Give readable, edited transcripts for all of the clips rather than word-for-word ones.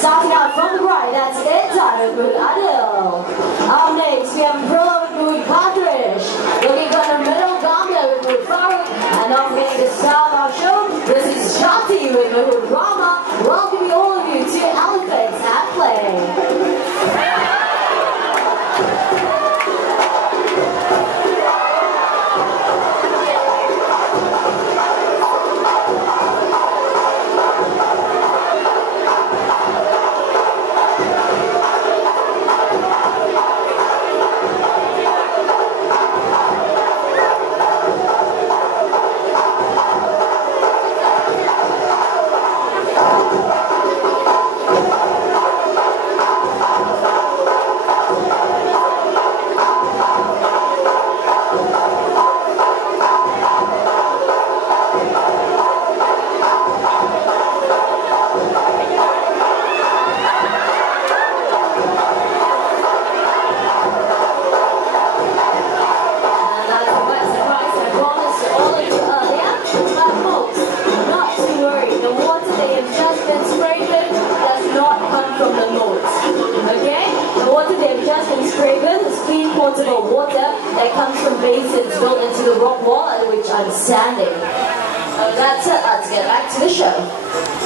Starting out from the right, that's it, with Adil. Up next, we have Bro with Padrish. Looking for the middle, Gambia with Farooq. And up next to start our show, this is Shati with Rama. Welcoming all of you to Elephants at Play. Water that comes from basins built into the rock wall at which I'm standing. That's it, let's get back to the show.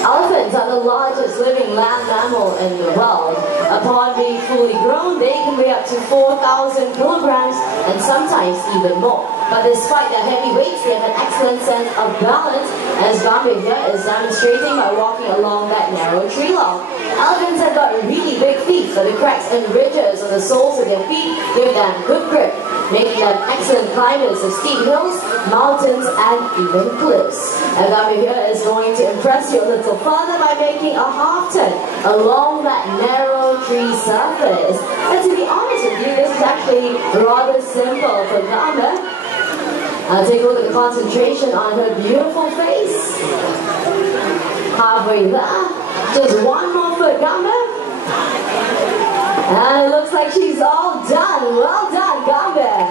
Elephants are the largest living land mammal in the world. Upon being fully grown, they can weigh up to 4,000 kilograms and sometimes even more. But despite their heavy weights, they have an excellent sense of balance, as Gambia here is demonstrating by walking along that narrow tree log. Elephants have got really big feet, so the cracks and ridges on the soles of their feet give them good grip, making them excellent climbers of steep hills, mountains, and even cliffs. And Gambia here is going to impress you a little further by making a half turn along that narrow tree surface. And to be honest with you, this is actually rather simple for Gambia. Take a look at the concentration on her beautiful face. Halfway there. Just one more foot, Gambia. And it looks like she's all done. Well done, Gambia.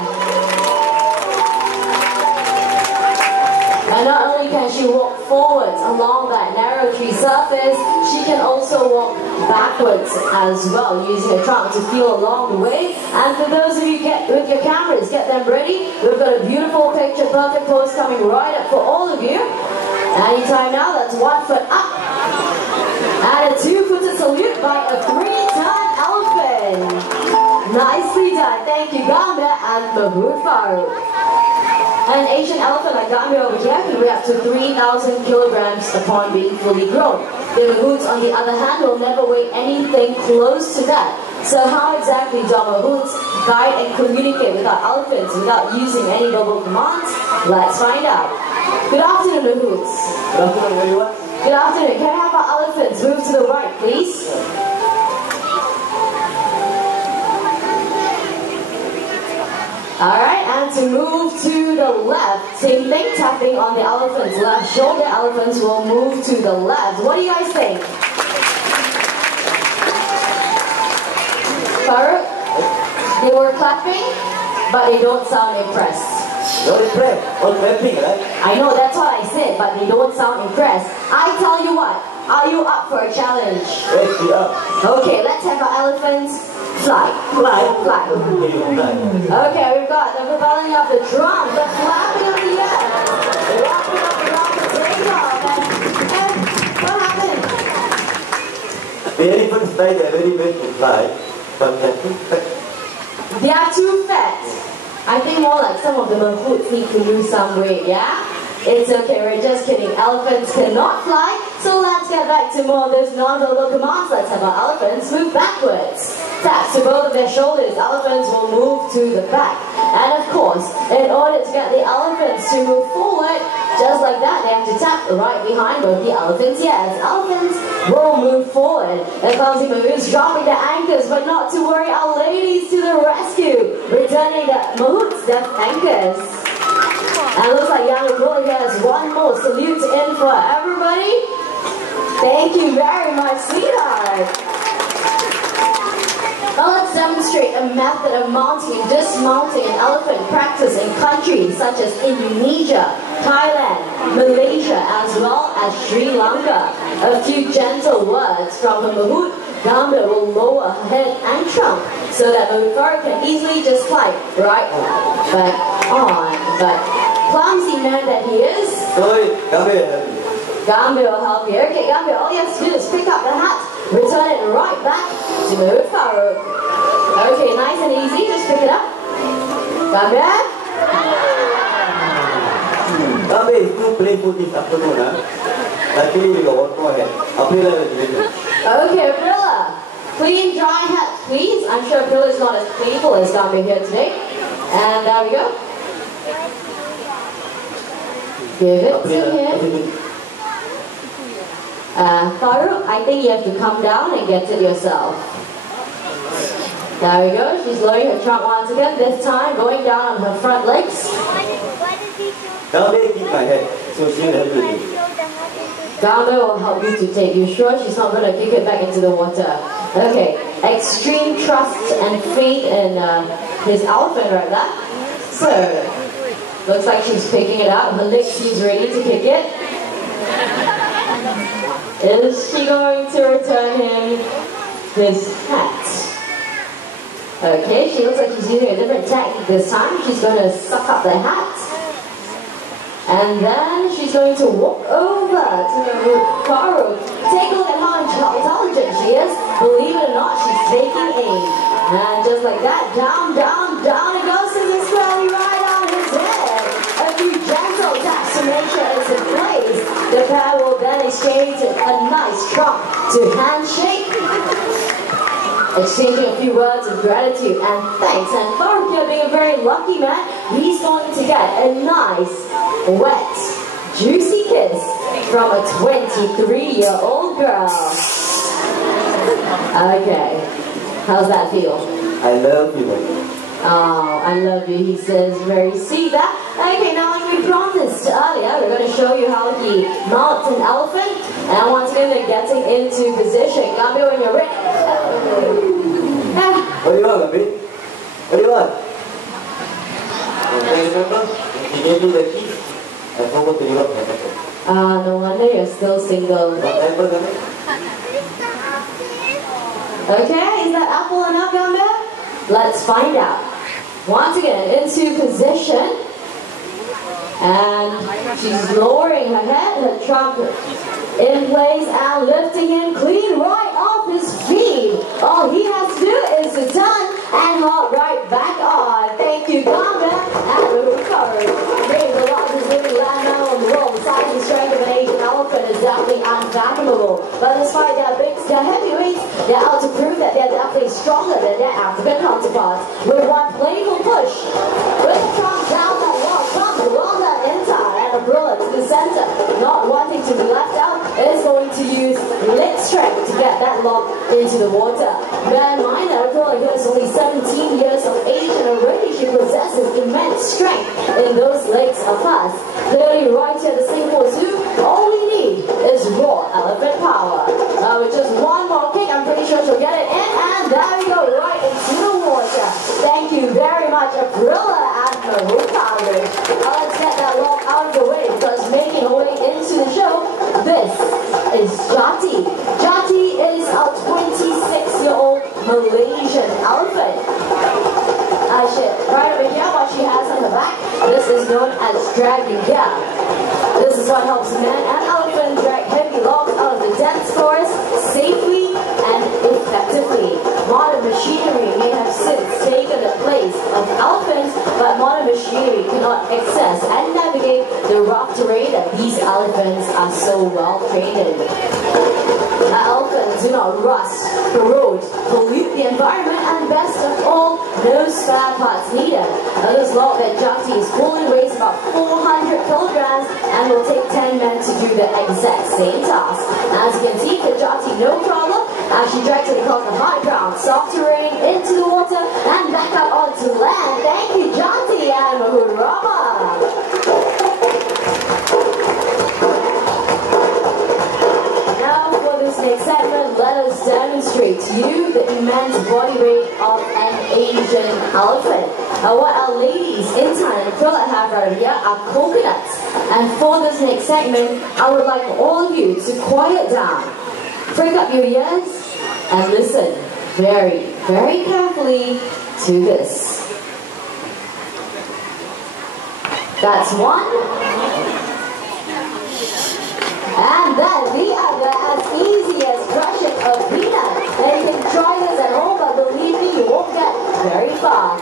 And not only can she walk forwards along that narrow tree surface, she can also walk backwards as well, using her trunk to feel along the way. And for those of you with your cameras, get them ready. We've got a beautiful picture perfect pose coming right up for all of you. Anytime now, that's 1 foot up. And a 2-footed salute by a 3-ton elephant. Nicely done. Thank you, Gambia and Mahmoud Farooq. An Asian elephant like Gambia over here can weigh up to 3,000 kilograms upon being fully grown. The mahouts, on the other hand, will never weigh anything close to that. So how exactly do mahouts guide and communicate with our elephants without using any verbal commands? Let's find out. Good afternoon, mahouts. Good afternoon, everyone. Good afternoon. Can I have our elephants move to the right, please? Alright, and to move to the left, same thing, tapping on the elephant's left shoulder. Elephants will move to the left. What do you guys think? Farooq, they were clapping, but they don't sound impressed. Not impressed, or clapping, right? I know, that's what I said, but they don't sound impressed. I tell you what, are you up for a challenge? Yes, we are. Okay, let's have our elephants fly. Fly. Fly. Okay, we've got the propelling of the drum, the flapping of the air, the wrapping of the drum, the takeoff, and what happened? The elephants fly, they're very big to fly, but they're too fat. They are too fat. I think more like some of the mahouts need to lose some weight, yeah? It's okay, we're just kidding. Elephants cannot fly, so let's get back to more of those non-verbal commands. Let's have our elephants move backwards. Taps to both of their shoulders, elephants will move to the back. And of course, in order to get the elephants to move forward, just like that, they have to tap right behind both the elephants' ears. Elephants will move forward. The clumsy mahouts dropping their anchors, but not to worry, our ladies to the rescue, returning the mahouts' death anchors. And it looks like young girl here has one more salute in for everybody. Thank you very much, sweetheart. Now let's demonstrate a method of mounting and dismounting an elephant practice in countries such as Indonesia, Thailand, Malaysia, as well as Sri Lanka. A few gentle words from her mahout, Gambia will lower her head and trunk so that Mahut can easily just climb right back on. But clumsy man that he is, Gambia will help you. Okay, Gambia, all you have to do is pick up the hat, return it right back to Mahut Farouk. Okay, nice and easy, just pick it up. Gambia? Gambia is too playful this afternoon, huh? Luckily we got one more head. Aprilla will deliver. Okay, Aprilla. Clean, dry hat, please. I'm sure Aprilla is not as playful as Gambia here today. And there we go. Give it to him. Farouk, I think you have to come down and get it yourself. There we go. She's lowering her trunk once again. This time going down on her front legs. Gambia keep my head, so she'll help you. Gambia will help you to take. You sure she's not going to kick it back into the water? Okay. Extreme trust and faith in his elephant right there. So, looks like she's picking it up. Her leg, she's ready to kick it. Is she going to return him his hat? Okay, she looks like she's using a different technique this time. She's going to suck up the hat. And then she's going to walk over to Farouk. Take a look at how intelligent she is. Believe it or not, she's taking aim. And just like that, down, down, down it goes to this belly right on his head. A few gentle taps to make sure it's in place. The pair will then exchange a nice trunk to handshake. Exchanging a few words of gratitude and thanks. And Farouk here being a very lucky man, he's going to get a nice, wet, juicy kiss from a 23-year-old girl. Okay, how's that feel? I love you. Oh, I love you, he says very sweet. Okay, now like we promised earlier, we're going to show you how he mounts an elephant. And once again, they're getting into position. Gambia, when you're ready. What do you want, Gambia? What do you want? Remember? He gave me the keys. I forgot to give up my apple. No wonder you're still single. What apple, Gambia? Okay, is that apple enough, Gambia? Let's find out. Once again, into position. And she's lowering her head, her trunk in place and lifting him clean right off his feet. All he has to do is to turn and hop right back on. Thank you, Gambia, and we're recovered. Being the largest living land mammal in the world, the size and strength of an Asian elephant is definitely unfathomable. But despite their heavyweights, they're out to prove that they're definitely stronger than their African counterparts. With one playful push, with the trunk down that wall, comes along that inside and a Aprilla to the center, not wanting to be left out, is going to use leg strength to get that lock into the water. Bear in mind that Aprilla is only 17 years of age and already she possesses immense strength in those legs of hers. Clearly right here at the Singapore Zoo, all we need is raw elephant power. With just one more kick, I'm pretty sure she'll get it in, and there we go, right into the water. Thank you very much, Aprilla and Mahut. Let's get that lock out of the way, because making her way into the show, this is Jati. Jati is a 26-year-old Malaysian elephant. Right over here, what she has on her back, this is known as dragging gear. This is what helps men and elephants drag heavy logs out of the dense forest safely and effectively. Modern machinery may have since taken the place of elephants, but modern machinery cannot access and navigate the rough terrain that these elephants are so well trained in. Elephants do not rust, corrode, pollute the environment, and best of all, no spare parts needed. This log that Jati is pulling weighs about 400 kilograms and will take 10 men to do the exact same task. As you can see, the Jati no problem, as she drags it across the hard ground, soft terrain, into the water, and back up onto land. Thank you, Jati and Mahut Rama. Next segment, let us demonstrate to you the immense body weight of an Asian elephant. What our ladies in Thailand and Aprilla have right here are coconuts. And for this next segment, I would like all of you to quiet down, prick up your ears, and listen very, very carefully to this. That's one. And then the other, as easy as crushing a peanut. And you can try this at home, but believe me, you won't get very far.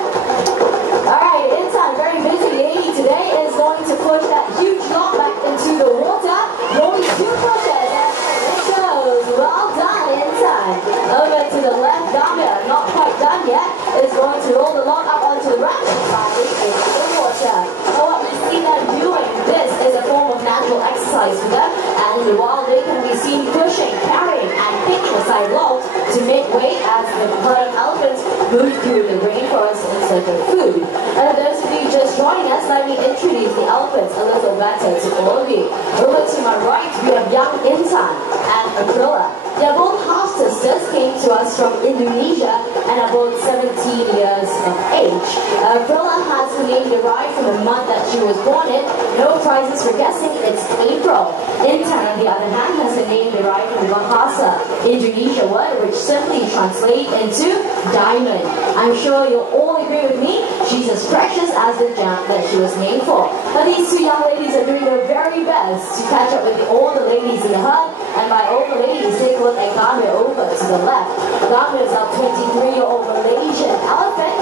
Alright, Intan, very busy lady today, is going to push that huge log back into the water. Only 2 pushes, and it goes. Well done, Intan. Over to the left, Gambia, not quite done yet, is going to roll the log up onto the right side into the water. So what we see them doing, this is a form of natural exercise for them. And while they can be seen pushing, carrying, and picking aside logs to make way as the herd of elephants move through the rainforest in search of food. And for those of you just joining us, let me introduce the elephants a little better to all of you. Over to my right, we have young Intan and Aprilla. They are both half-sisters, came to us from Indonesia and are both 17 years of age. Aprilla has her name derived from the month that she was born in. No prizes for guessing, it's April. Intan, on the other hand, has a name derived from the Bahasa Indonesia word, which simply translates into diamond. I'm sure you'll all agree with me, she's as precious as the gem that she was named for. But these 2 young ladies are doing their very best to catch up with all the ladies in the herd. And by all the ladies, take a look at Gambia over to the left. Gambia is a 23-year-old Malaysian elephant.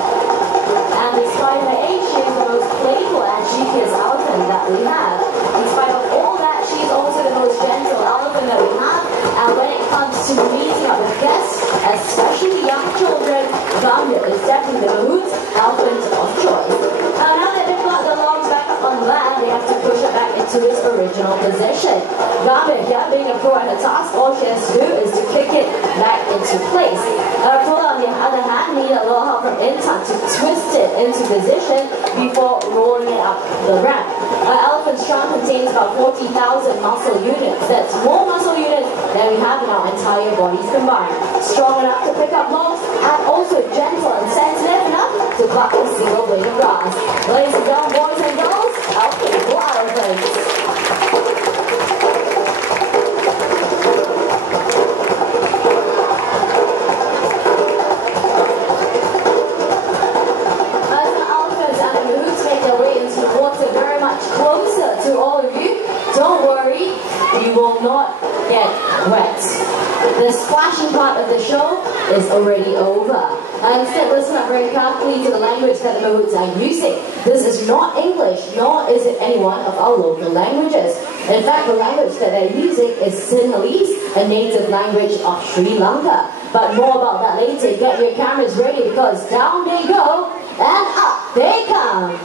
And despite her age, she is the most playful and cheekiest elephant that we have. In spite of all that, she is also the most gentle elephant that we have. And when it comes to meeting up with guests, especially young children, Gambia is definitely the Mahout's elephant of choice. Now that they've got the logs back up on land, they have to push it back into its original position. Gambia here, being a pro at her task, all she has to do is to kick it back into place. Aprilla, on the other hand, needed a little help from Intan to twist it into position before rolling it up the ramp. Elephant strong contains about 40,000 muscle units. That's more muscle units than we have in our entire bodies combined. Strong enough to pick up logs and also gentle and sensitive enough to pluck a single blade of grass. Ladies and gentlemen, boys and girls, our playful elephants. You will not get wet. The splashing part of the show is already over. Instead, listen up very carefully to the language that the Mahouts are using. This is not English, nor is it any one of our local languages. In fact, the language that they're using is Sinhalese, a native language of Sri Lanka. But more about that later. Get your cameras ready because down they go and up they come.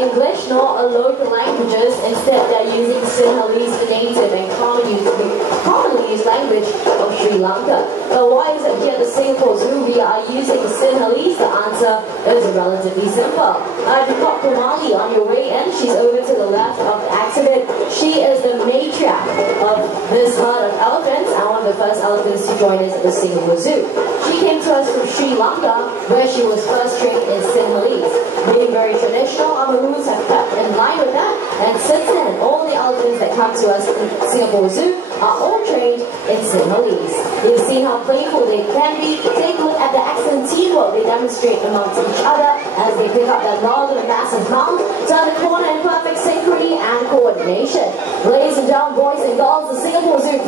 English nor a local languages. Instead, they're using Sinhalese, the native and commonly used language of Sri Lanka. But why is it here at the Singapore Zoo we are using Sinhalese? The answer is relatively simple. If you've got Kumali on your way in, she's over to the left of the accident. She is the matriarch of this herd of elephants and one of the first elephants to join us at the Singapore Zoo. She came to us from Sri Lanka, where she was first trained in Sinhalese. Being very traditional, our Mahouts have kept in line with that, and since then, all the elephants that come to us in Singapore Zoo are all trained in Sinhalese. You've seen how playful they can be. Take a look at the excellent teamwork they demonstrate amongst each other as they pick up that log in a massive mound, turn the corner in perfect synchrony and coordination. Ladies and gentlemen, boys and girls, the Singapore Zoo